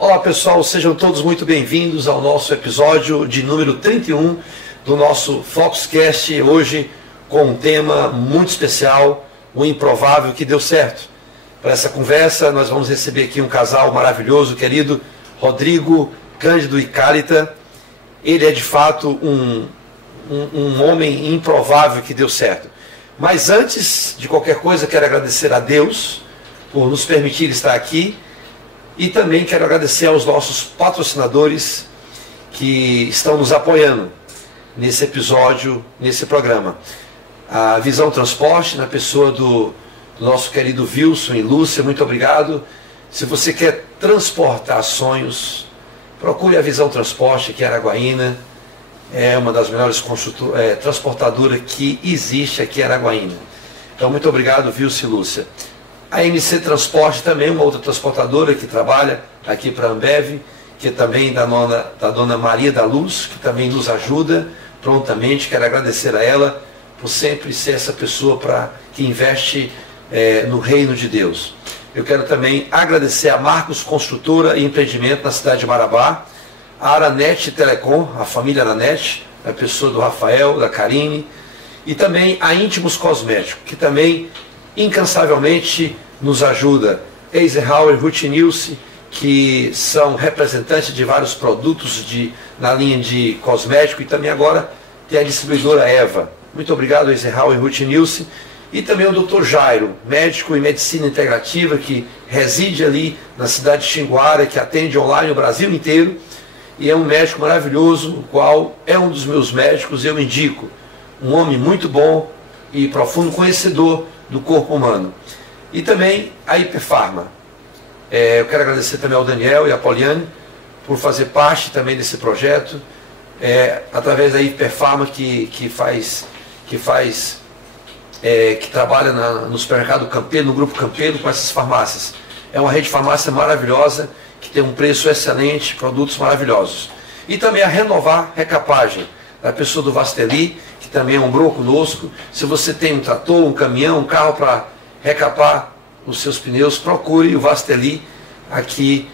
Olá pessoal, sejam todos muito bem-vindos ao nosso episódio de número 31 do nosso Foxcast, hoje com um tema muito especial, o improvável que deu certo. Para essa conversa nós vamos receber aqui um casal maravilhoso, querido Rodrigo Cândido e Cálita. Ele é de fato um homem improvável que deu certo. Mas antes de qualquer coisa, quero agradecer a Deus por nos permitir estar aqui e também quero agradecer aos nossos patrocinadores que estão nos apoiando nesse episódio, nesse programa. A Visão Transporte, na pessoa do nosso querido Wilson e Lúcia, muito obrigado. Se você quer transportar sonhos, procure a Visão Transporte aqui em Araguaína. É uma das melhores transportadoras que existe aqui em Araguaína. Então, muito obrigado, Wilson e Lúcia. A MC Transporte também, uma outra transportadora que trabalha aqui para a Ambev, que é também da dona Maria da Luz, que também nos ajuda prontamente. Quero agradecer a ela por sempre ser essa pessoa que investe no reino de Deus. Eu quero também agradecer a Marcos Construtora e Empreendimento na cidade de Marabá, a Aranet Telecom, a família Aranet, a pessoa do Rafael, da Karine, e também a Íntimos Cosméticos, que também incansavelmente nos ajuda. Eisenhower, Ruth Nilce, que são representantes de vários produtos na linha de cosmético, e também agora tem a distribuidora Eva. Muito obrigado, Eisenhower e Ruth Nilce. E também o Dr. Jairo, médico em medicina integrativa, que reside ali na cidade de Xinguara, que atende online o Brasil inteiro, e é um médico maravilhoso, o qual é um dos meus médicos, eu indico. Um homem muito bom e profundo conhecedor do corpo humano. E também a Hiperfarma. Eu quero agradecer também ao Daniel e à Poliane por fazer parte também desse projeto, através da Hiperfarma que trabalha no supermercado Campelo, no grupo Campelo, com essas farmácias. É uma rede de farmácia maravilhosa, que tem um preço excelente, produtos maravilhosos. E também a Renovar Recapagem, da pessoa do Vasteli, que também lembrou conosco. Se você tem um trator, um caminhão, um carro para recapar os seus pneus, procure o Vasteli aqui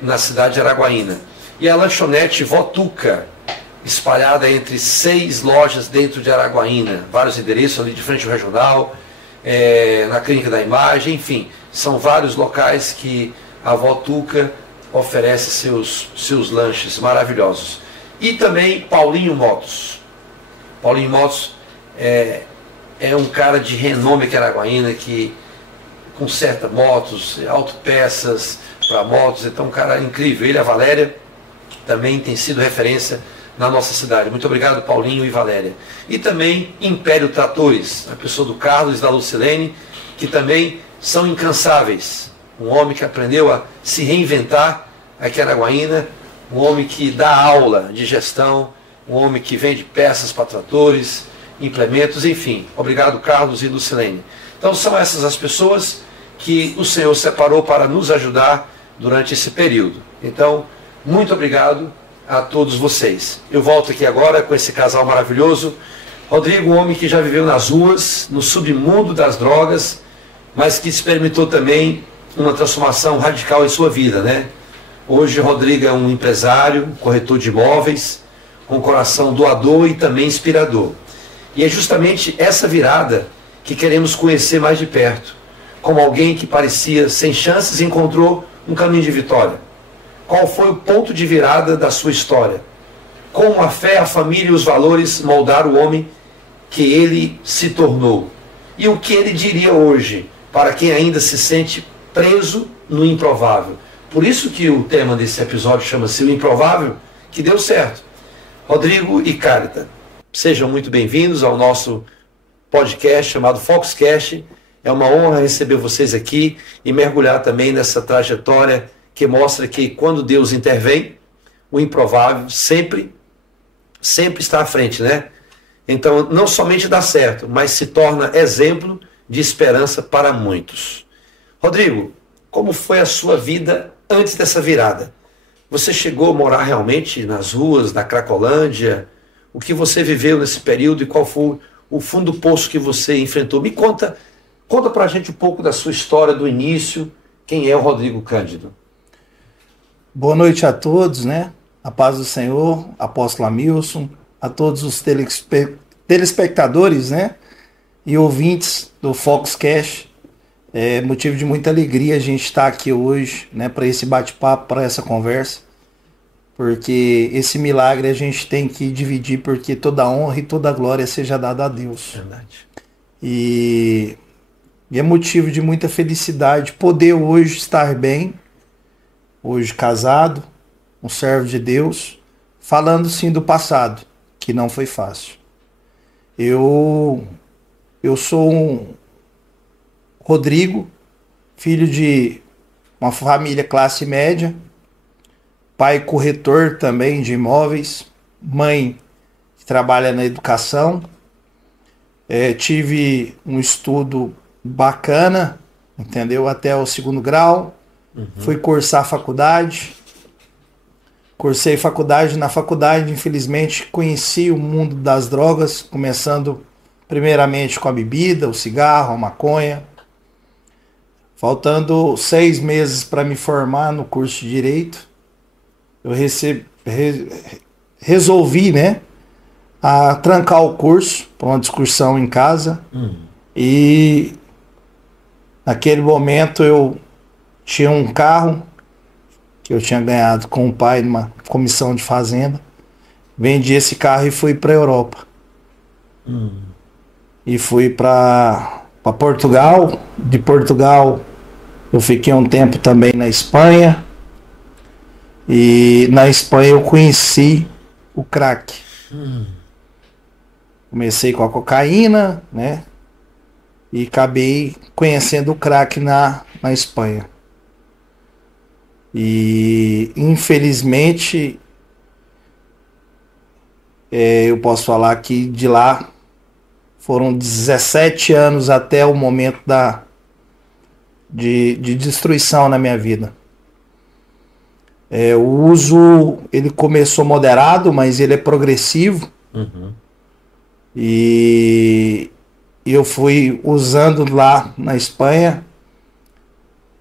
na cidade de Araguaína. E a lanchonete Votuca, espalhada entre 6 lojas dentro de Araguaína, vários endereços ali de frente ao regional, na Clínica da Imagem, enfim, são vários locais que a Votuca oferece seus lanches maravilhosos. E também Paulinho Motos. Paulinho Motos é um cara de renome aqui em Araguaína, que conserta motos, autopeças para motos, então um cara incrível. Ele e a Valéria também tem sido referência na nossa cidade. Muito obrigado, Paulinho e Valéria. E também Império Tratores, a pessoa do Carlos e da Lucilene, que também são incansáveis. Um homem que aprendeu a se reinventar aqui em Araguaína, um homem que dá aula de gestão, um homem que vende peças para tratores, implementos, enfim. Obrigado, Carlos e Lucilene. Então são essas as pessoas que o Senhor separou para nos ajudar durante esse período. Então, muito obrigado a todos vocês. Eu volto aqui agora com esse casal maravilhoso. Rodrigo, um homem que já viveu nas ruas, no submundo das drogas, mas que experimentou também uma transformação radical em sua vida, né? Hoje Rodrigo é um empresário, corretor de imóveis, com coração doador e também inspirador. E é justamente essa virada que queremos conhecer mais de perto. Como alguém que parecia sem chances encontrou um caminho de vitória. Qual foi o ponto de virada da sua história? Como a fé, a família e os valores moldaram o homem que ele se tornou? E o que ele diria hoje para quem ainda se sente preso no improvável? Por isso que o tema desse episódio chama-se O Improvável que Deu Certo. Rodrigo e Cálita, sejam muito bem-vindos ao nosso podcast chamado Foxcast. É uma honra receber vocês aqui e mergulhar também nessa trajetória que mostra que quando Deus intervém, o improvável sempre está à frente, né? Então, não somente dá certo, mas se torna exemplo de esperança para muitos. Rodrigo, como foi a sua vida antes dessa virada? Você chegou a morar realmente nas ruas da Cracolândia? O que você viveu nesse período e qual foi o fundo do poço que você enfrentou? Me conta pra gente um pouco da sua história do início. Quem é o Rodrigo Cândido? Boa noite a todos, né? A paz do Senhor, apóstolo Amilson, a todos os telespectadores, né? E ouvintes do Foxcast. É motivo de muita alegria a gente estar aqui hoje, né? Para esse bate-papo, para essa conversa. Porque esse milagre a gente tem que dividir, porque toda honra e toda glória seja dada a Deus. Verdade. E, e é motivo de muita felicidade poder hoje estar bem, hoje casado, um servo de Deus, falando sim do passado, que não foi fácil. Eu eu sou um Rodrigo, filho de uma família classe média, pai corretor também de imóveis, mãe que trabalha na educação. Tive um estudo bacana, entendeu? Até o segundo grau. Fui cursar faculdade. Cursei faculdade. Na faculdade, infelizmente, conheci o mundo das drogas, começando primeiramente com a bebida, o cigarro, a maconha. Faltando 6 meses para me formar no curso de Direito, eu resolvi, né, a trancar o curso para uma discussão em casa. E naquele momento eu tinha um carro que eu tinha ganhado com o pai numa comissão de fazenda. Vendi esse carro e fui para a Europa. E fui para Portugal. De Portugal eu fiquei um tempo também na Espanha. E na Espanha eu conheci o crack. Comecei com a cocaína, né? E acabei conhecendo o crack na Espanha. E infelizmente eu posso falar que de lá foram 17 anos até o momento de destruição na minha vida. O uso ele começou moderado, mas ele é progressivo. E eu fui usando lá na Espanha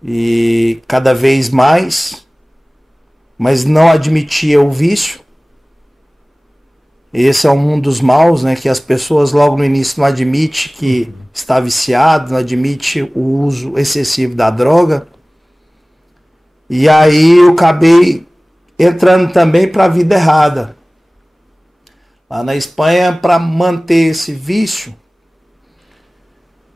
e cada vez mais, mas não admitia o vício. Esse é um dos maus, né? Que as pessoas logo no início não admitem que está viciado, não admite o uso excessivo da droga. E aí eu acabei entrando também para a vida errada. Lá na Espanha, para manter esse vício,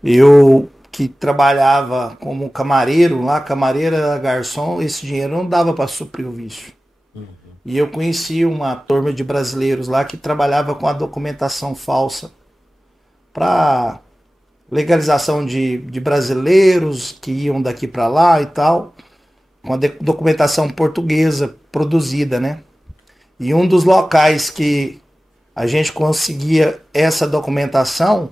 eu que trabalhava como camareiro, lá camareiro era garçom, esse dinheiro não dava para suprir o vício. E eu conheci uma turma de brasileiros lá que trabalhava com a documentação falsa para legalização de brasileiros que iam daqui para lá e tal, com a documentação portuguesa produzida, né? E um dos locais que a gente conseguia essa documentação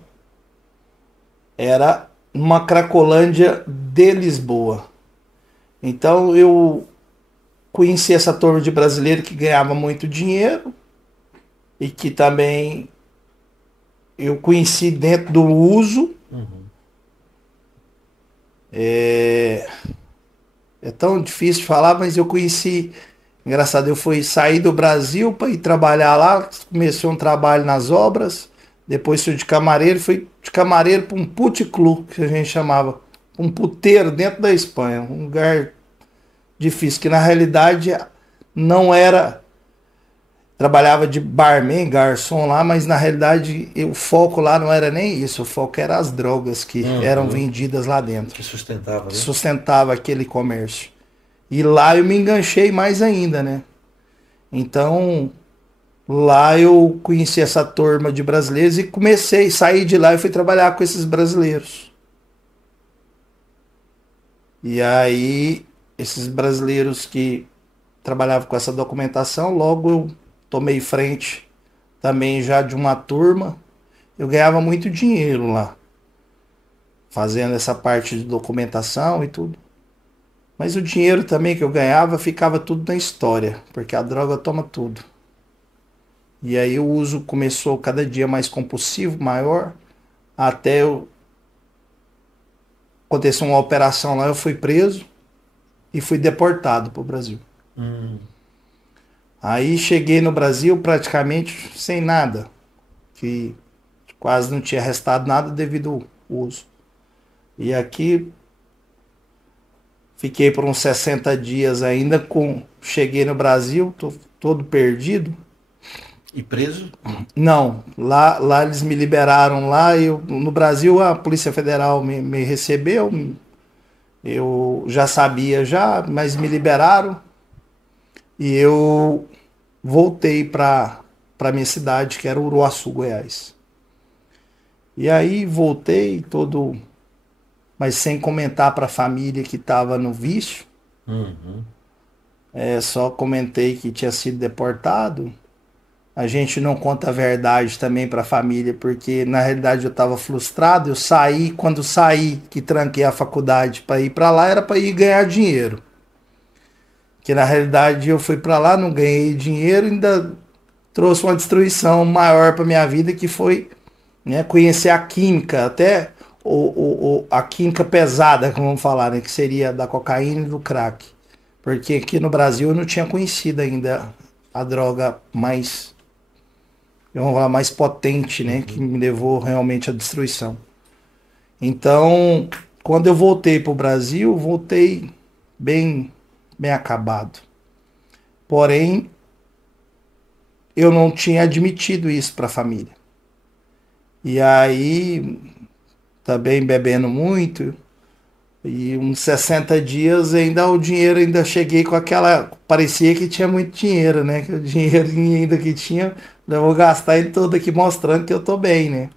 era numa Cracolândia de Lisboa. Então eu conheci essa turma de brasileiro que ganhava muito dinheiro e que também eu conheci dentro do uso. É tão difícil de falar, mas eu conheci. Engraçado, eu fui sair do Brasil para ir trabalhar lá, comecei um trabalho nas obras, depois fui de camareiro para um puticlub, que a gente chamava, um puteiro dentro da Espanha, um lugar difícil, que na realidade não era, trabalhava de barman, garçom lá, mas na realidade o foco lá não era nem isso, o foco era as drogas que eram vendidas lá dentro. Que sustentava, né? Sustentava aquele comércio. E lá eu me enganchei mais ainda, né? Então, lá eu conheci essa turma de brasileiros e comecei a sair de lá e fui trabalhar com esses brasileiros. E aí, esses brasileiros que trabalhavam com essa documentação, logo eu tomei frente também já de uma turma. Eu ganhava muito dinheiro lá, fazendo essa parte de documentação e tudo. Mas o dinheiro também que eu ganhava ficava tudo na história, porque a droga toma tudo. E aí o uso começou cada dia mais compulsivo, maior, até aconteceu uma operação lá, eu fui preso e fui deportado para o Brasil. Aí cheguei no Brasil praticamente sem nada, que quase não tinha restado nada devido ao uso. E aqui fiquei por uns 60 dias ainda cheguei no Brasil, tô todo perdido. E preso? Não, lá eles me liberaram lá, no Brasil a Polícia Federal me recebeu, eu já sabia já, mas me liberaram e eu voltei para minha cidade, que era Uruaçu, Goiás. E aí voltei todo, mas sem comentar para a família que estava no vício. Só comentei que tinha sido deportado. A gente não conta a verdade também para a família, porque na realidade eu estava frustrado. Eu saí, quando saí, que tranquei a faculdade para ir para lá, era para ir ganhar dinheiro. Que na realidade eu fui para lá, não ganhei dinheiro, ainda trouxe uma destruição maior para minha vida, que foi, né, conhecer a química, até a química pesada, como vamos falar, né, que seria da cocaína e do crack. Porque aqui no Brasil eu não tinha conhecido ainda a droga mais, vamos falar, mais potente, né, que me levou realmente à destruição. Então, quando eu voltei para o Brasil, voltei bem acabado. Porém, eu não tinha admitido isso para a família. E aí, também bebendo muito, e uns 60 dias ainda o dinheiro, ainda cheguei com aquela, parecia que tinha muito dinheiro, né? Que o dinheiro ainda que tinha, eu vou gastar ele todo aqui mostrando que eu tô bem, né?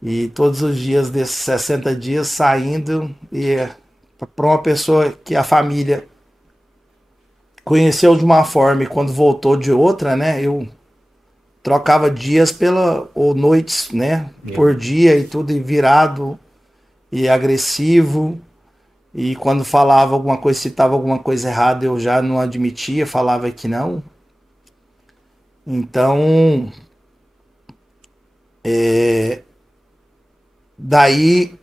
E todos os dias desses 60 dias saindo, e para uma pessoa que a família conheceu de uma forma e quando voltou de outra, né? Eu trocava dias ou noites, né? Por dia e tudo, e virado e agressivo. E quando falava alguma coisa, citava alguma coisa errada, eu já não admitia, falava que não. Então, daí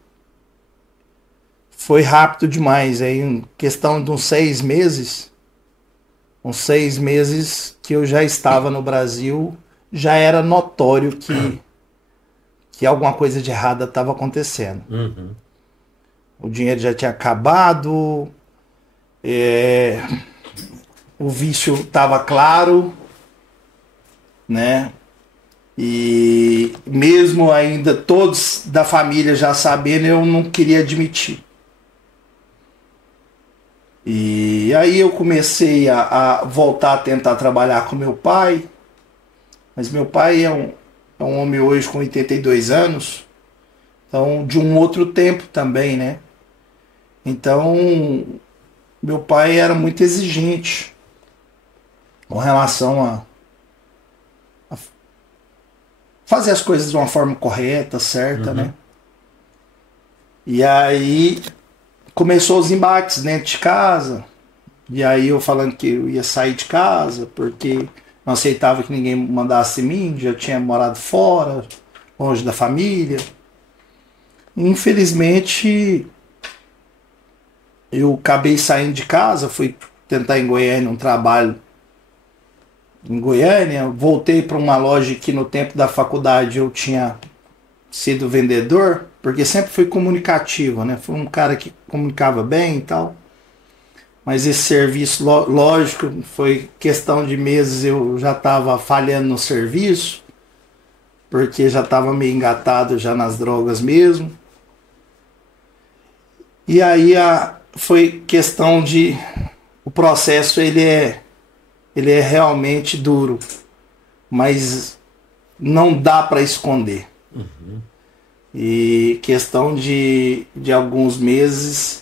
foi rápido demais. Aí, em questão de uns 6 meses, que eu já estava no Brasil, já era notório que alguma coisa de errada estava acontecendo. O dinheiro já tinha acabado, o vício estava claro, né? E mesmo ainda todos da família já sabendo, eu não queria admitir. E aí eu comecei a voltar a tentar trabalhar com meu pai, mas meu pai é um homem hoje com 82 anos, então de um outro tempo também, né? Então meu pai era muito exigente com relação a fazer as coisas de uma forma correta, certa, né? E aí começou os embates dentro de casa. E aí eu falando que eu ia sair de casa porque não aceitava que ninguém mandasse em mim, já tinha morado fora, longe da família. Infelizmente, eu acabei saindo de casa, fui tentar em Goiânia um trabalho em Goiânia, voltei para uma loja que no tempo da faculdade eu tinha sido vendedor, porque sempre fui comunicativo, né? Fui um cara que comunicava bem e tal. Mas esse serviço, lógico, foi questão de meses, eu já estava falhando no serviço, porque já estava meio engatado já nas drogas mesmo. E aí foi questão de... O processo ele é realmente duro, mas não dá para esconder. E questão de alguns meses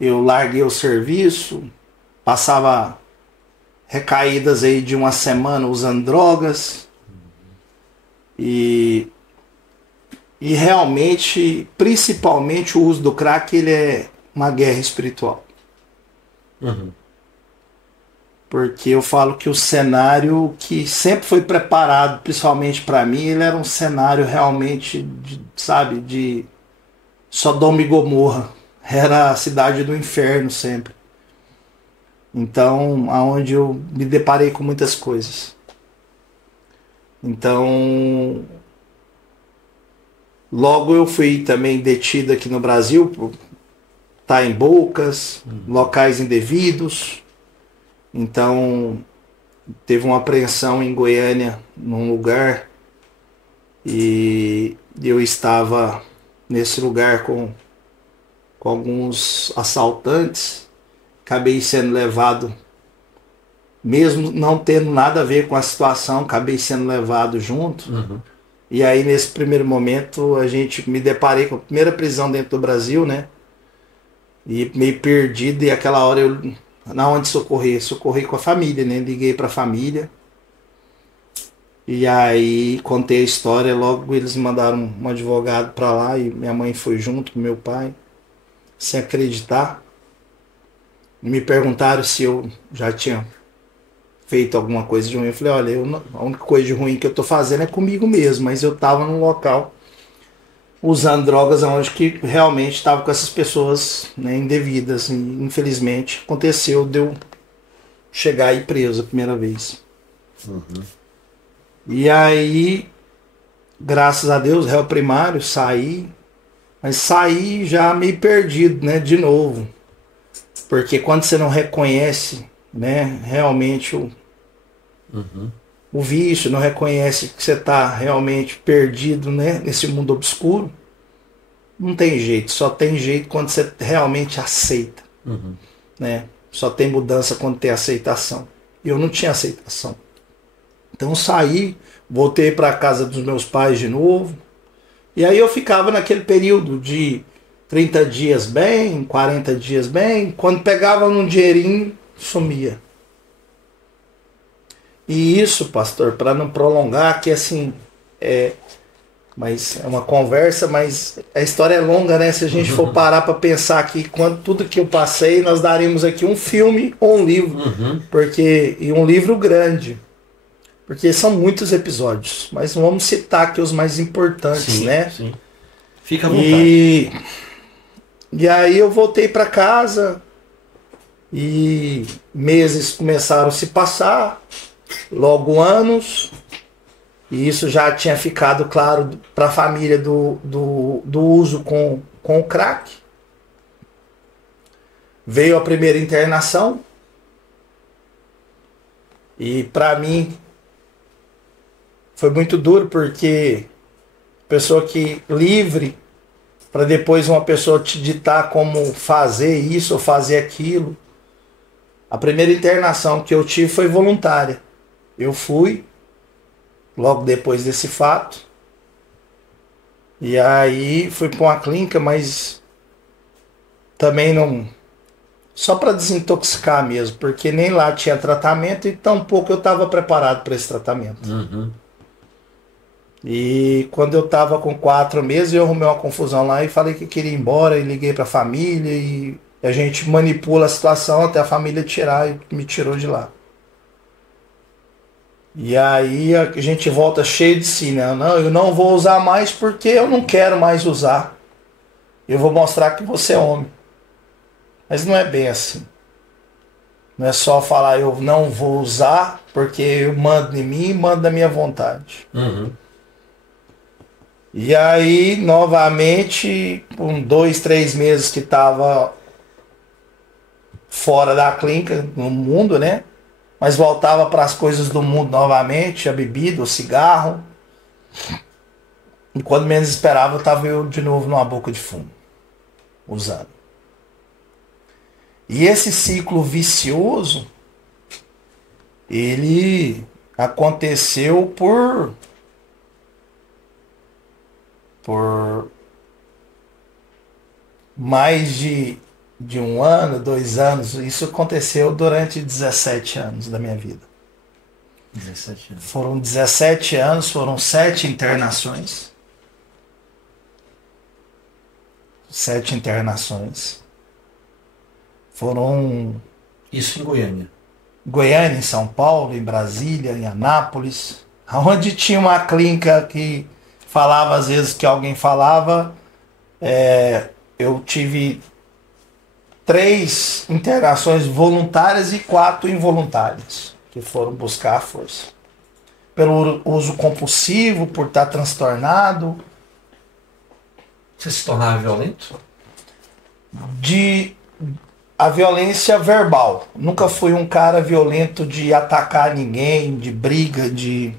eu larguei o serviço, passava recaídas aí de uma semana usando drogas e realmente, principalmente o uso do crack, ele é uma guerra espiritual. Porque eu falo que o cenário que sempre foi preparado, principalmente para mim, ele era um cenário realmente, de Sodoma e Gomorra. Era a cidade do inferno sempre. Então, aonde eu me deparei com muitas coisas. Então, logo eu fui também detido aqui no Brasil por estar em bocas, locais indevidos. Então, teve uma apreensão em Goiânia, num lugar, e eu estava nesse lugar com alguns assaltantes. Acabei sendo levado, mesmo não tendo nada a ver com a situação, acabei sendo levado junto. E aí, nesse primeiro momento, me deparei com a primeira prisão dentro do Brasil, né? E meio perdido, e aquela hora eu, na onde socorrer? Socorri com a família, né? Liguei para a família. E aí, contei a história, logo eles mandaram um advogado para lá, e minha mãe foi junto com meu pai, sem acreditar. Me perguntaram se eu já tinha feito alguma coisa de ruim. Eu falei, olha, a única coisa de ruim que eu tô fazendo é comigo mesmo, mas eu tava num local usando drogas onde que realmente estava com essas pessoas, né, indevidas. E, infelizmente, aconteceu de eu chegar aí preso a primeira vez. E aí, graças a Deus, réu primário, saí, mas saí já meio perdido, né, de novo. Porque quando você não reconhece, né, realmente o vício, não reconhece que você está realmente perdido, né, nesse mundo obscuro, não tem jeito. Só tem jeito quando você realmente aceita. Né? Só tem mudança quando tem aceitação. E eu não tinha aceitação. Então saí, voltei para a casa dos meus pais de novo. E aí eu ficava naquele período de 30 dias bem, 40 dias bem. Quando pegava num dinheirinho, sumia. E isso, pastor, para não prolongar, que assim, mas é uma conversa, mas a história é longa, né? Se a gente for parar para pensar aqui, tudo que eu passei, nós daríamos aqui um filme ou um livro, e um livro grande, porque são muitos episódios, mas vamos citar aqui os mais importantes, sim, né? Sim. Fica à vontade. E aí eu voltei para casa e meses começaram a se passar, logo anos. E isso já tinha ficado claro para a família do uso com o crack. Veio a primeira internação. E para mim foi muito duro, porque pessoa que livre para depois uma pessoa te ditar como fazer isso ou fazer aquilo. A primeira internação que eu tive foi voluntária. Eu fui logo depois desse fato. E aí fui para uma clínica, mas também não... Só para desintoxicar mesmo, porque nem lá tinha tratamento e tampouco eu estava preparado para esse tratamento. E quando eu estava com 4 meses, eu arrumei uma confusão lá e falei que queria ir embora e liguei para a família e a gente manipula a situação até a família tirar, e me tirou de lá. E aí a gente volta cheio de si, né? Não, eu não vou usar mais porque eu não quero mais usar. Eu vou mostrar que você é homem. Mas não é bem assim. Não é só falar eu não vou usar porque eu mando em mim e mando da minha vontade. E aí, novamente, com 2, 3 meses que estava fora da clínica, no mundo, né? Mas voltava para as coisas do mundo novamente, a bebida, o cigarro. E quando menos esperava, eu estava de novo numa boca de fumo, usando. E esse ciclo vicioso, ele aconteceu por mais de 1 ano, 2 anos. Isso aconteceu durante 17 anos da minha vida. 17 anos. Foram 17 anos, foram 7 internações. 7 internações. Foram... Isso em Goiânia. Goiânia, em São Paulo, em Brasília, em Anápolis. Onde tinha uma clínica que falava, às vezes, que alguém falava, eu tive 3 internações voluntárias e 4 involuntárias, que foram buscar a força. Pelo uso compulsivo, por estar transtornado. Você se tornava violento? A violência verbal. Nunca fui um cara violento de atacar ninguém, de briga, de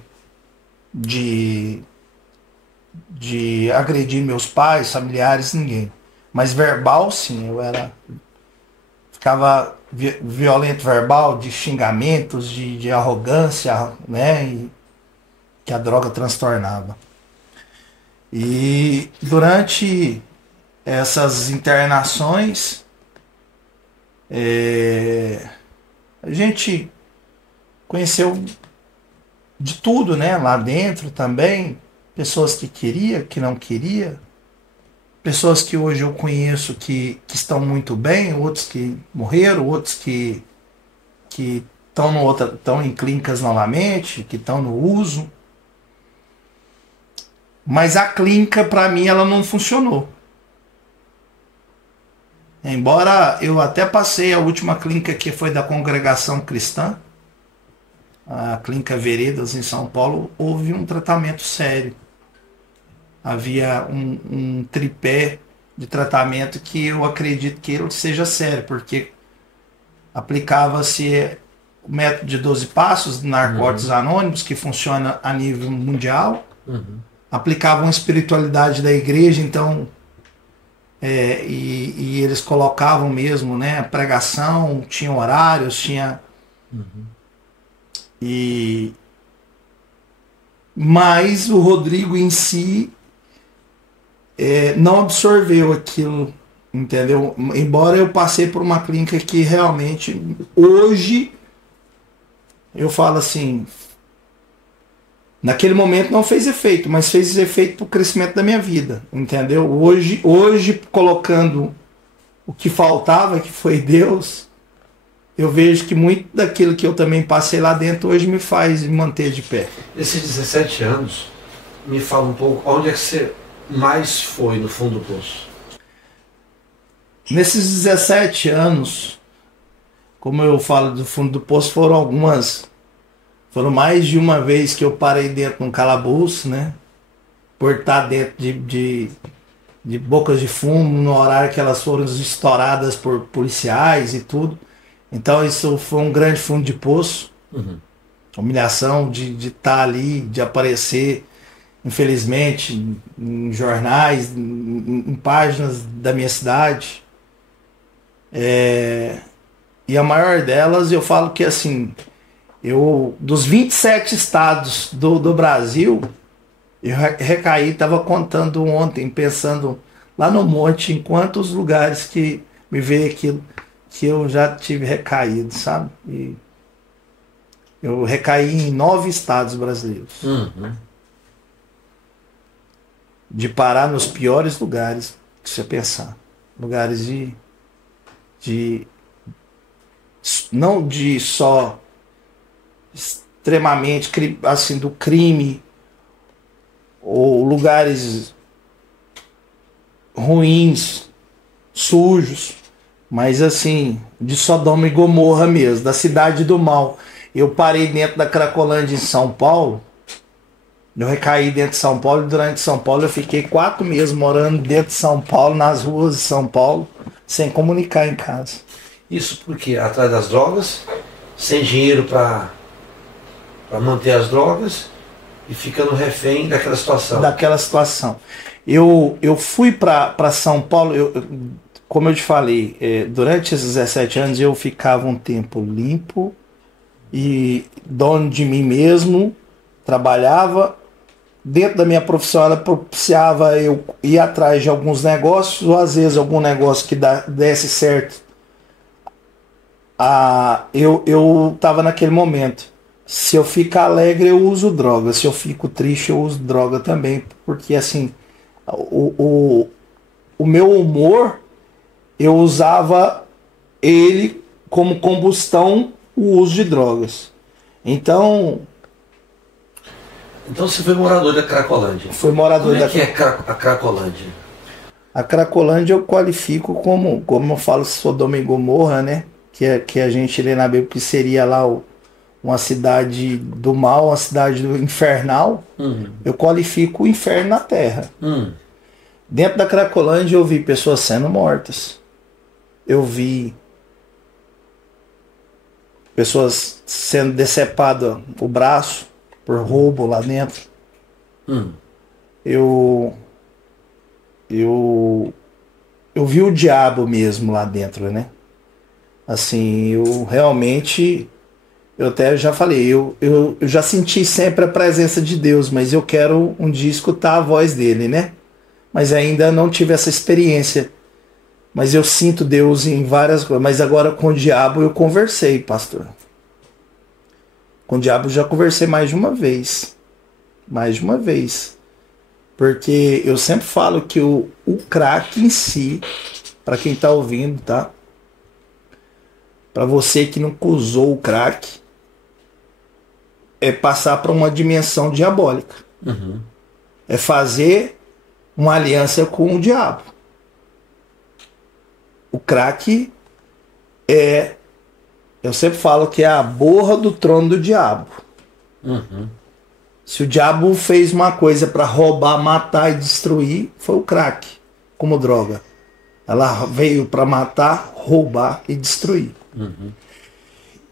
agredir meus pais, familiares, ninguém. Mas verbal, sim, ficava violento verbal, de xingamentos, de arrogância, né? E que a droga transtornava. E durante essas internações, a gente conheceu de tudo, né? Lá dentro também, pessoas que queria, que não queria, pessoas que hoje eu conheço que estão muito bem, outros que morreram, outros que estão em clínicas novamente, que estão no uso. Mas a clínica, para mim, ela não funcionou. Embora eu até passei a última clínica que foi da Congregação Cristã, a Clínica Veredas em São Paulo, houve um tratamento sério. Havia um tripé de tratamento que eu acredito que ele seja sério, porque aplicava-se o método de 12 passos, narcóticos anônimos, que funciona a nível mundial. Aplicavam a espiritualidade da igreja, então, e eles colocavam mesmo, né, pregação, tinha horários, tinha... Mas o Rodrigo em si não absorveu aquilo, entendeu? Embora eu passei por uma clínica que realmente, hoje, eu falo assim... Naquele momento não fez efeito, mas fez efeito para o crescimento da minha vida, entendeu? Hoje, colocando o que faltava, que foi Deus, eu vejo que muito daquilo que eu também passei lá dentro hoje me faz me manter de pé. Esses 17 anos, me fala um pouco, onde é que você mais foi no fundo do poço? Nesses 17 anos, como eu falo do fundo do poço, foram mais de uma vez que eu parei dentro de um calabouço, né? Por estar dentro de bocas de fumo, no horário que elas foram estouradas por policiais e tudo. Então isso foi um grande fundo de poço. Humilhação de estar ali, de aparecer, infelizmente, em jornais, em páginas da minha cidade. E a maior delas, eu falo que assim... dos 27 estados do Brasil, eu recaí, estava contando ontem, pensando lá no monte, em quantos lugares que me veio aquilo que eu já tive recaído, sabe? E eu recaí em 9 estados brasileiros. De parar nos piores lugares que você pensar. Lugares não de só... extremamente assim, do crime, ou lugares ruins, sujos, mas assim, de Sodoma e Gomorra mesmo, da cidade do mal. Eu parei dentro da Cracolândia em São Paulo, eu recaí dentro de São Paulo, e durante São Paulo eu fiquei 4 meses morando dentro de São Paulo, nas ruas de São Paulo, sem comunicar em casa. Isso porque atrás das drogas, sem dinheiro para manter as drogas e ficando refém daquela situação. Eu fui para São Paulo, como eu te falei, durante esses 17 anos eu ficava um tempo limpo e dono de mim mesmo, trabalhava. Dentro da minha profissão ela propiciava eu ir atrás de alguns negócios, ou às vezes algum negócio que desse certo. Eu estava naquele momento. Se eu ficar alegre, eu uso droga. Se eu fico triste, eu uso droga também. Porque assim, o meu humor, eu usava ele como combustão, o uso de drogas. Então você foi morador da Cracolândia. Fui morador da Cracolândia. A Cracolândia? A Cracolândia eu qualifico como eu falo, Sodoma e Gomorra, né? Que a gente lê na Bíblia que seria lá uma cidade do mal, uma cidade do infernal. Eu qualifico o inferno na terra. Dentro da Cracolândia eu vi pessoas sendo mortas. Eu vi pessoas sendo decepadas o braço por roubo lá dentro. Eu vi o diabo mesmo lá dentro, né? Assim, eu realmente, eu até já falei, eu já senti sempre a presença de Deus, mas eu quero um dia escutar a voz dele, né? Mas ainda não tive essa experiência. Mas eu sinto Deus em várias coisas. Mas agora com o diabo eu conversei, pastor. Com o diabo eu já conversei mais de uma vez. Mais de uma vez. Porque eu sempre falo que o crack em si, para quem tá ouvindo, tá? Para você que nunca usou o crack, é passar para uma dimensão diabólica. É fazer uma aliança com o diabo. O crack eu sempre falo que é a borra do trono do diabo. Se o diabo fez uma coisa para roubar, matar e destruir, foi o crack, como droga. Ela veio para matar, roubar e destruir.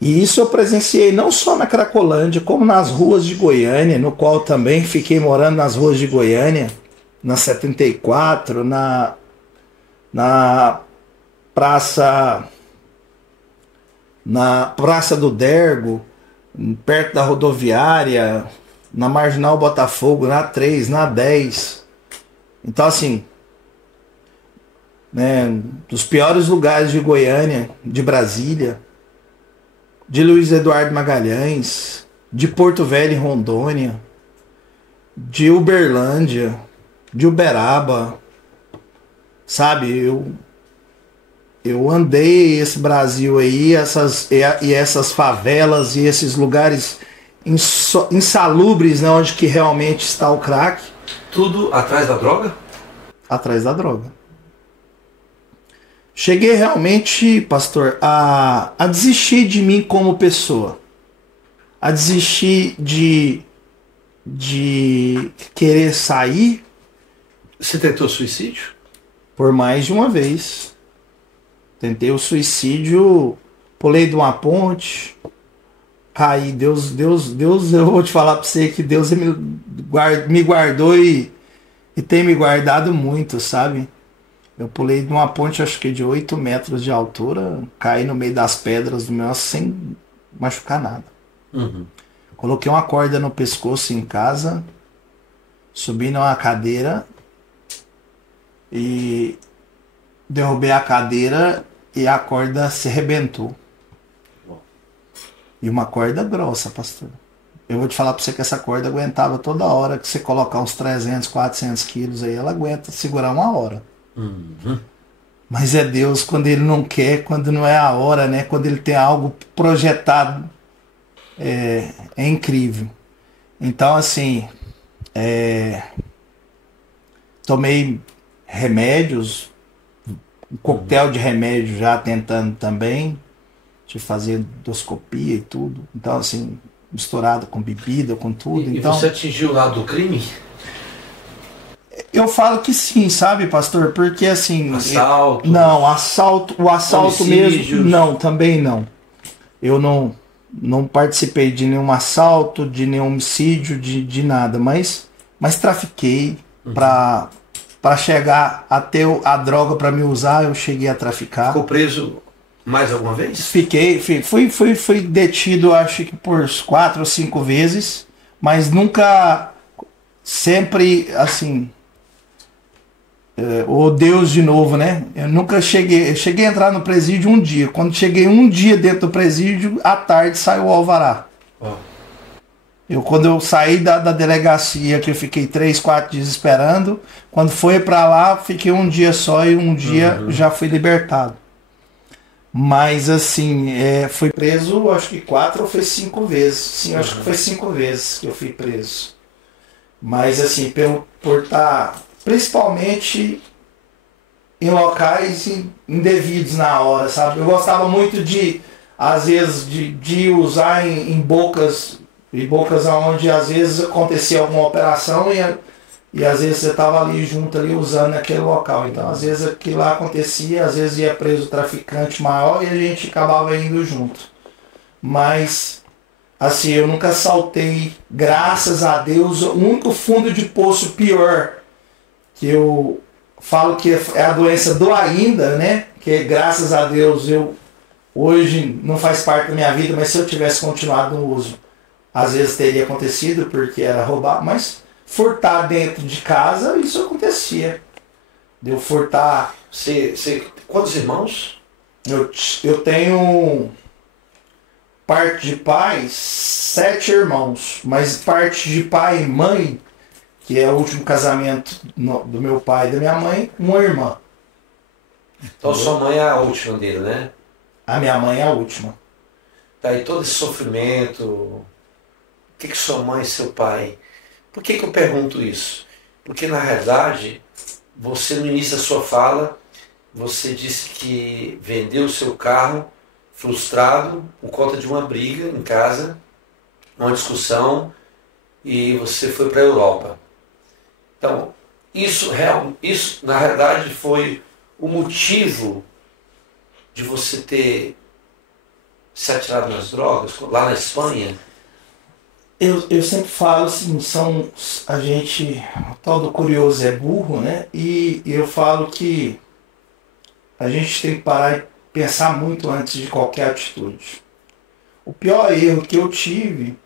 E isso eu presenciei não só na Cracolândia, como nas ruas de Goiânia, no qual também fiquei morando nas ruas de Goiânia, na 74, na Praça do Dergo, perto da rodoviária, na Marginal Botafogo, na 3, na 10. Então, assim, né, dos piores lugares de Goiânia, de Brasília, de Luiz Eduardo Magalhães, de Porto Velho, em Rondônia, de Uberlândia, de Uberaba, sabe? Eu andei esse Brasil aí, essas favelas e esses lugares insalubres, né, onde que realmente está o crack. Tudo atrás da droga? Atrás da droga. Cheguei realmente, pastor, a desistir de mim como pessoa. A desistir de querer sair. Você tentou suicídio? Por mais de uma vez. Tentei o suicídio, pulei de uma ponte, caí. Deus, eu vou te falar para você que Deus me guardou e tem me guardado muito, sabe? Eu pulei de uma ponte, acho que de 8 metros de altura, caí no meio das pedras do meu sem machucar nada. Coloquei uma corda no pescoço em casa, subi numa cadeira e derrubei a cadeira e a corda se arrebentou. E uma corda grossa, pastor. Eu vou te falar pra você que essa corda aguentava toda hora que você colocar uns 300, 400 quilos aí, ela aguenta segurar uma hora. Mas é Deus quando Ele não quer, quando não é a hora, né? Quando Ele tem algo projetado, é incrível. Então, assim, tomei remédios, um coquetel de remédio já tentando também, de fazer endoscopia e tudo. Então, assim, misturado com bebida, com tudo. E então, você atingiu o lado do crime? Eu falo que sim, sabe, pastor? Porque assim... Assalto? Não, o assalto mesmo, não, também não. Eu não participei de nenhum assalto, de nenhum homicídio, de nada, mas trafiquei para chegar até a droga para me usar, eu cheguei a traficar. Ficou preso mais alguma vez? Fui detido, acho que por 4 ou 5 vezes, mas nunca, sempre assim... o Deus de novo, né? Eu nunca cheguei a entrar no presídio um dia. Quando cheguei um dia dentro do presídio, à tarde saiu o alvará. Quando eu saí da delegacia, que eu fiquei 3, 4 dias esperando, quando foi para lá, fiquei um dia só e um dia já fui libertado. Mas assim, fui preso, acho que 4 ou foi 5 vezes. Sim, acho que foi 5 vezes que eu fui preso. Mas assim, por estar... Principalmente em locais indevidos na hora, sabe? Eu gostava muito de, às vezes, de usar em bocas onde às vezes acontecia alguma operação e às vezes você estava ali junto, ali usando naquele local. Então, às vezes aquilo lá acontecia, às vezes ia preso o traficante maior e a gente acabava indo junto. Mas, assim, eu nunca saltei, graças a Deus. O único fundo de poço pior que eu falo que é a doença do ainda, né? Que graças a Deus eu hoje não faz parte da minha vida, mas se eu tivesse continuado no uso, às vezes teria acontecido porque era roubar, mas furtar dentro de casa, isso acontecia. De eu furtar. Quantos irmãos? Eu tenho parte de pai, 7 irmãos, mas parte de pai e mãe, que é o último casamento do meu pai e da minha mãe, uma irmã. Então sua mãe é a última dele, né? A minha mãe é a última. Tá, e todo esse sofrimento, o que sua mãe e seu pai... Por que eu pergunto isso? Porque na realidade, você no início da sua fala, você disse que vendeu o seu carro frustrado por conta de uma briga em casa, uma discussão, e você foi para a Europa. Então, isso na realidade foi o motivo de você ter se atirado nas drogas lá na Espanha? Eu sempre falo assim, o tal do curioso é burro, né? E eu falo que a gente tem que parar e pensar muito antes de qualquer atitude. O pior erro que eu tive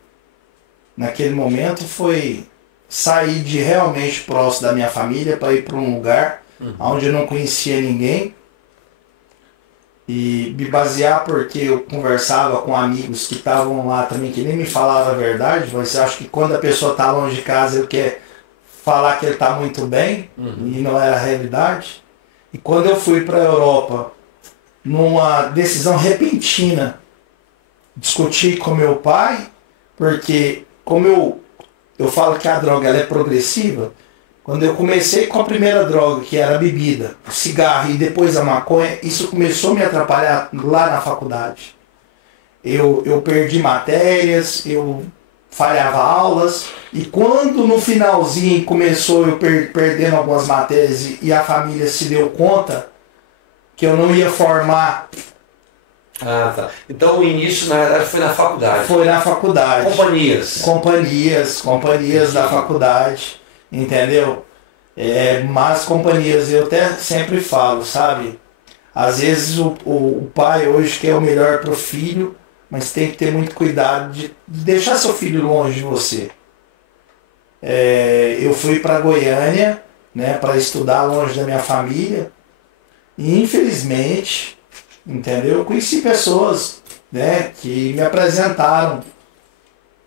naquele momento foi sair de realmente próximo da minha família para ir para um lugar onde eu não conhecia ninguém e me basear porque eu conversava com amigos que estavam lá também, que nem me falavam a verdade, mas eu acho que quando a pessoa está longe de casa ele quer falar que ele está muito bem e não era a realidade. E quando eu fui para a Europa, numa decisão repentina, discuti com meu pai, porque como eu falo que a droga ela é progressiva, quando eu comecei com a primeira droga, que era a bebida, o cigarro e depois a maconha, isso começou a me atrapalhar lá na faculdade. Eu perdi matérias, eu falhava aulas, e quando no finalzinho começou eu perdendo algumas matérias e a família se deu conta que eu não ia formar. Ah, tá. Então o início, na verdade, foi na faculdade. Foi na faculdade. Companhias da faculdade, entendeu? Mas companhias, eu até sempre falo, sabe? Às vezes o pai hoje quer o melhor pro filho, mas tem que ter muito cuidado de deixar seu filho longe de você. Eu fui para Goiânia, né, para estudar longe da minha família, e infelizmente, entendeu? Eu conheci pessoas, né, que me apresentaram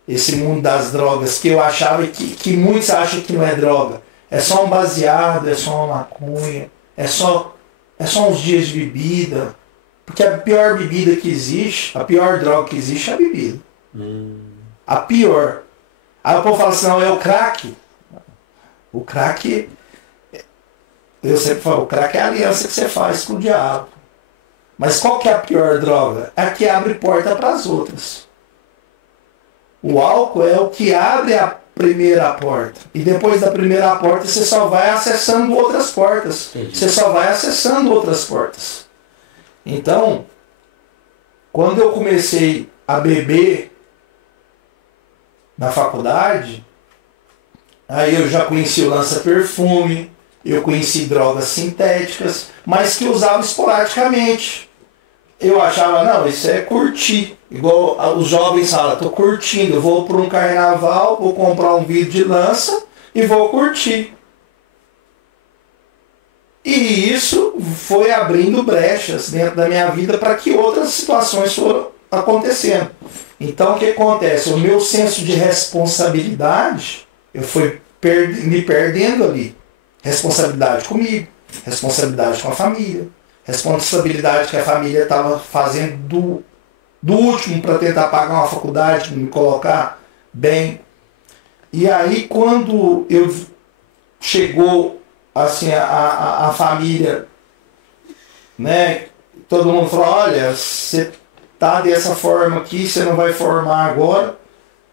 esse mundo das drogas, que eu achava que muitos acham que não é droga. É só um baseado, é só uma maconha, é só uns dias de bebida. Porque a pior bebida que existe, a pior droga que existe é a bebida. A pior. Aí o povo fala assim, não, é o crack. O crack, eu sempre falo, o crack é a aliança que você faz com o diabo. Mas qual que é a pior droga? É a que abre porta para as outras. O álcool é o que abre a primeira porta. E depois da primeira porta você só vai acessando outras portas. Você só vai acessando outras portas. Então, quando eu comecei a beber na faculdade, aí eu já conheci o lança-perfume, eu conheci drogas sintéticas, mas que usava esporadicamente. Eu achava, não, isso é curtir. Igual os jovens falam, tô curtindo, vou para um carnaval, vou comprar um vidro de lança e vou curtir. E isso foi abrindo brechas dentro da minha vida para que outras situações foram acontecendo. Então o que acontece? O meu senso de responsabilidade, eu fui me perdendo ali. Responsabilidade comigo, responsabilidade com a família, responsabilidade que a família estava fazendo do último para tentar pagar uma faculdade, me colocar bem. E aí quando chegou assim, a família né? Todo mundo fala, olha, você tá dessa forma aqui, você não vai formar agora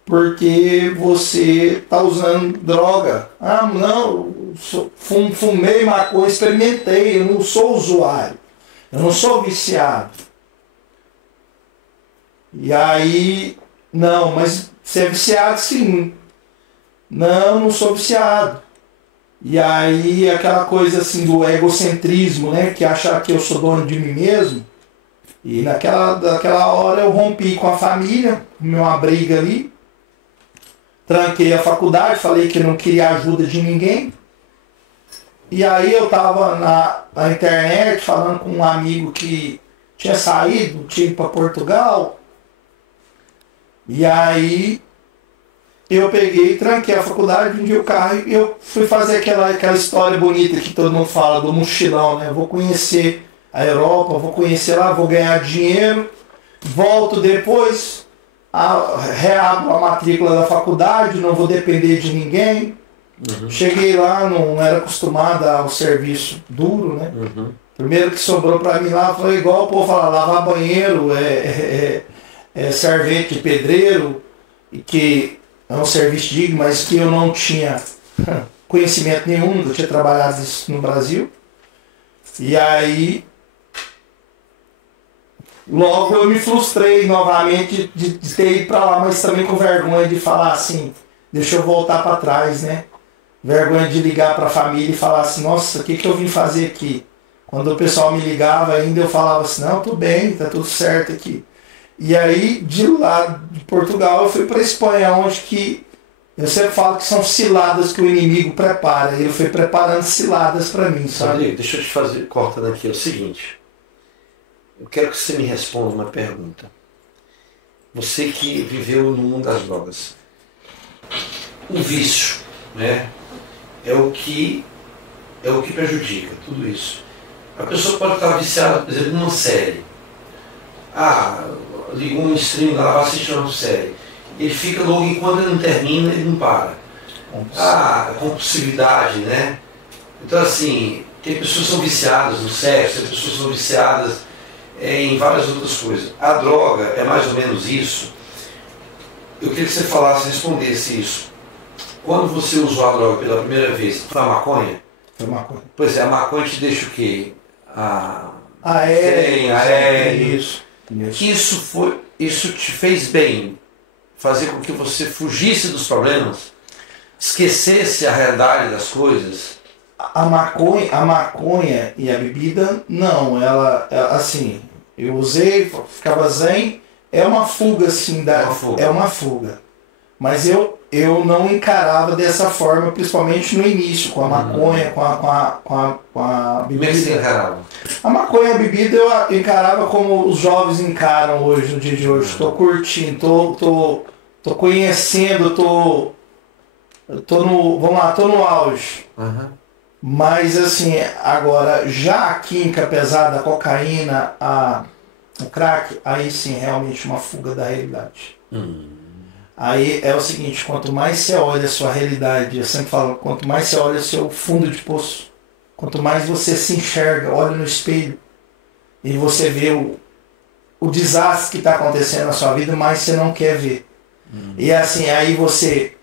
porque você tá usando droga. Ah, não, fumei maconha, experimentei, eu não sou usuário, eu não sou viciado. E aí, não, mas você é viciado sim. Não, não sou viciado. E aí aquela coisa assim do egocentrismo, né? Que achar que eu sou dono de mim mesmo. E naquela hora eu rompi com a família, uma briga ali. Tranquei a faculdade, falei que não queria ajuda de ninguém. E aí eu tava na internet falando com um amigo que tinha saído, tinha ido para Portugal. E aí eu peguei, tranquei a faculdade, vendi o carro e eu fui fazer aquela história bonita que todo mundo fala do mochilão, né? Vou conhecer a Europa, vou conhecer lá, vou ganhar dinheiro, volto depois, reabro a matrícula da faculdade, não vou depender de ninguém. Uhum. Cheguei lá, não era acostumado ao serviço duro, né? Uhum. Primeiro que sobrou para mim lá foi igual o povo fala, lavar banheiro, servente de pedreiro, e que é um serviço digno, mas que eu não tinha conhecimento nenhum, eu tinha trabalhado isso no Brasil. E aí, logo eu me frustrei novamente de ter ido para lá, mas também com vergonha de falar assim, deixa eu voltar para trás, né? Vergonha de ligar para a família e falar assim, nossa, o que eu vim fazer aqui? Quando o pessoal me ligava ainda, eu falava assim, não, tô bem, tá tudo certo aqui. E aí, de lá de Portugal, eu fui para a Espanha, onde que eu sempre falo que são ciladas que o inimigo prepara. Ele foi preparando ciladas para mim, sabe? Deixa eu te fazer, cortando aqui, é o seguinte. Eu quero que você me responda uma pergunta. Você que viveu no mundo das drogas. O vício, né? É o que prejudica tudo isso. A pessoa pode estar viciada, por exemplo, numa série. Ligou um stream lá, vai assistir uma série. Ele fica logo e quando ele não termina, ele não para. Compulsividade, né? Então assim, tem pessoas que são viciadas no sexo, tem pessoas que são viciadas em várias outras coisas. A droga é mais ou menos isso. Eu queria que você falasse, respondesse isso. Quando você usou a droga pela primeira vez, foi a maconha? Foi maconha. Pois é, a maconha te deixa o quê? Isso te fez bem, fazer com que você fugisse dos problemas, esquecesse a realidade das coisas. A maconha e a bebida, não, ela assim, eu usei, ficava zen, é uma fuga assim, é uma fuga. Mas eu não encarava dessa forma, principalmente no início, com a maconha, com a bebida. Como é que você encarava? A maconha e a bebida eu encarava como os jovens encaram hoje, no dia de hoje. Estou curtindo, tô conhecendo, tô no auge. Uhum. Mas assim, agora, já a química pesada, a cocaína, o crack, aí sim, realmente uma fuga da realidade. Aí é o seguinte, quanto mais você olha a sua realidade, eu sempre falo, quanto mais você olha o seu fundo de poço, quanto mais você se enxerga, olha no espelho e você vê o desastre que está acontecendo na sua vida, mais você não quer ver. E assim, aí você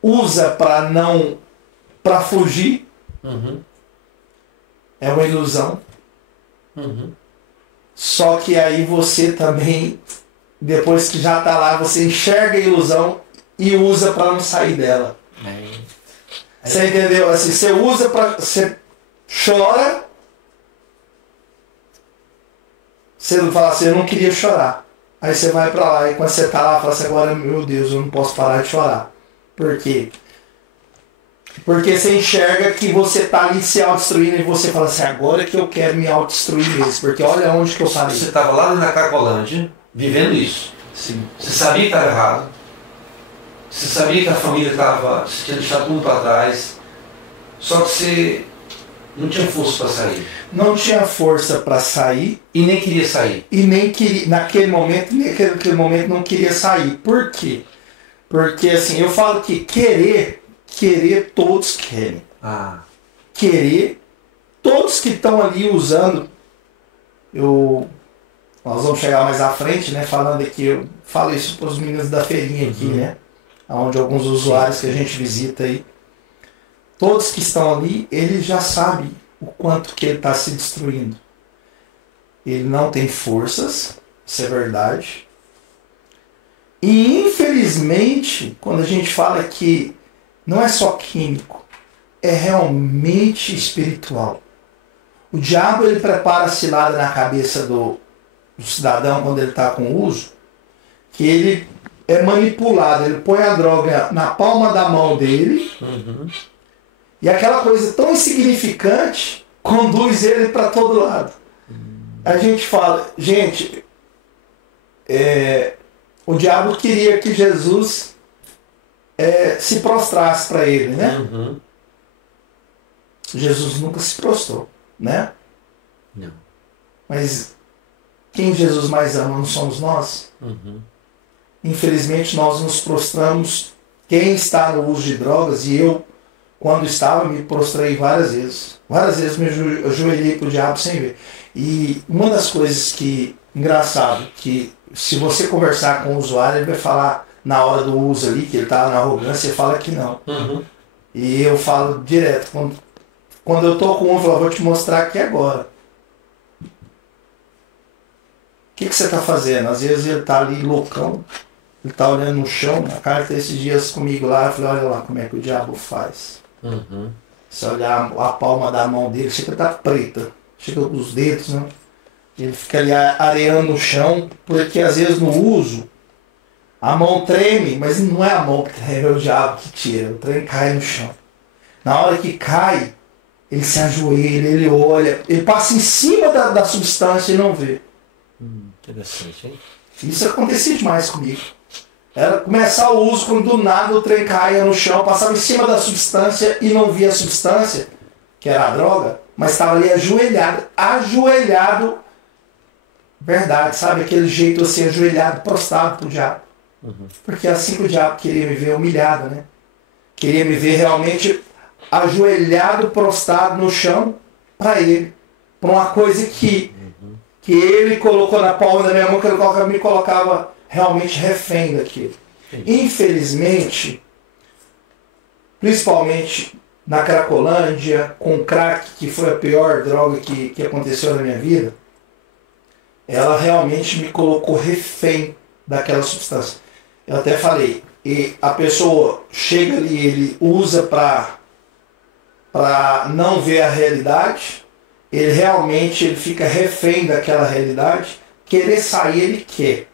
usa para fugir, é uma ilusão. Só que aí você também, depois que já está lá, você enxerga a ilusão e usa para não sair dela. Você entendeu? Assim, você usa para... Você chora. Você não fala assim, eu não queria chorar. Aí você vai para lá e quando você está lá, fala assim, agora, meu Deus, eu não posso parar de chorar. Por quê? Porque você enxerga que você está ali se autodestruindo e você fala assim, agora que eu quero me autodestruir mesmo. Porque olha onde que eu parei. Você estava lá na Cracolândia, vivendo isso. Sim. Você sabia que estava errado. Você sabia que a família se tinha deixado tudo para trás. Só que você não tinha força para sair. Não tinha força para sair. E nem queria sair. E nem queria, naquele momento não queria sair. Por quê? Porque assim, eu falo que querer todos querem. Querer, todos que estão ali usando, Nós vamos chegar mais à frente, né? Falando aqui, eu falo isso para os meninos da feirinha aqui, né? Onde alguns usuários que a gente visita aí, todos que estão ali, ele já sabe o quanto que ele está se destruindo. Ele não tem forças, isso é verdade. E infelizmente, quando a gente fala que não é só químico, é realmente espiritual. O diabo ele prepara a cilada na cabeça do cidadão quando ele está com uso, que ele é manipulado, ele põe a droga na palma da mão dele, e aquela coisa tão insignificante conduz ele para todo lado. A gente fala, gente, o diabo queria que Jesus se prostrasse para ele, né? Jesus nunca se prostrou, né? Não. Mas quem Jesus mais ama não somos nós? Infelizmente nós nos prostramos. Quem está no uso de drogas, e eu, quando estava, me prostrei várias vezes. Várias vezes me ajoelhei para o diabo sem ver. E uma das coisas que, engraçado, que se você conversar com o usuário, ele vai falar na hora do uso ali, que ele está na arrogância, ele fala que não. E eu falo direto, quando eu estou com um, eu falo, vou te mostrar aqui agora. O que você está fazendo? Às vezes ele está ali loucão, ele está olhando no chão, a cara está esses dias comigo lá, eu falei, olha lá como é que o diabo faz. Se olhar a palma da mão dele, chega a estar preta, chega os dedos, né? Ele fica ali areando o chão, porque às vezes no uso, a mão treme, mas não é a mão que treme, é o diabo que tira, o trem cai no chão. Na hora que cai, ele se ajoelha, ele olha, ele passa em cima da substância e não vê. Interessante, hein? Isso acontecia demais comigo. Era começar o uso, quando do nada o trem caia no chão, passava em cima da substância e não via a substância, que era a droga, mas estava ali ajoelhado, verdade, sabe? Aquele jeito assim, ajoelhado, prostrado pro diabo. Porque é assim que o diabo queria me ver humilhado, né? Queria me ver realmente ajoelhado, prostrado no chão para ele, para uma coisa que ele colocou na palma da minha mão, que ele me colocava realmente refém daquilo. Infelizmente, principalmente na Cracolândia, com crack, que foi a pior droga que aconteceu na minha vida, ela realmente me colocou refém daquela substância. Eu até falei, e a pessoa chega ali, ele usa para não ver a realidade, ele realmente fica refém daquela realidade, querer sair ele quer.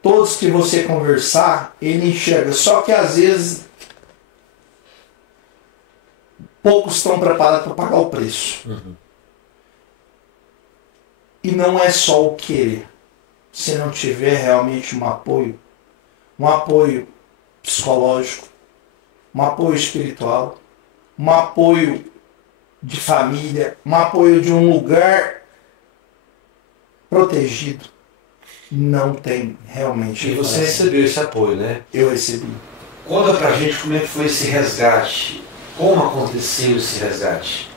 Todos que você conversar, ele enxerga, só que às vezes poucos estão preparados para pagar o preço. E não é só o querer. Se não tiver realmente um apoio psicológico, um apoio espiritual, um apoio de família, um apoio de um lugar protegido, não tem realmente. E você recebeu esse apoio, né? Eu recebi. Conta pra gente como é que foi esse resgate. Como aconteceu esse resgate?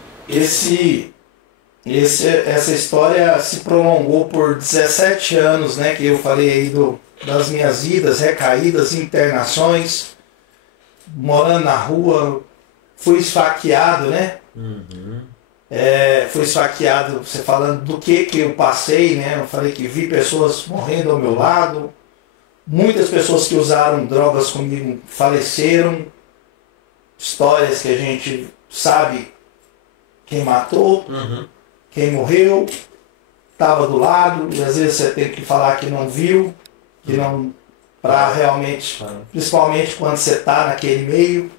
Essa história se prolongou por 17 anos, né? Que eu falei aí das minhas idas, recaídas, internações, morando na rua, fui esfaqueado, né? Fui esfaqueado, você falando do que eu passei, né? Eu falei que vi pessoas morrendo ao meu lado, muitas pessoas que usaram drogas comigo faleceram, histórias que a gente sabe quem matou, quem morreu, estava do lado, e às vezes você tem que falar que não viu, que não, para realmente, principalmente quando você está naquele meio,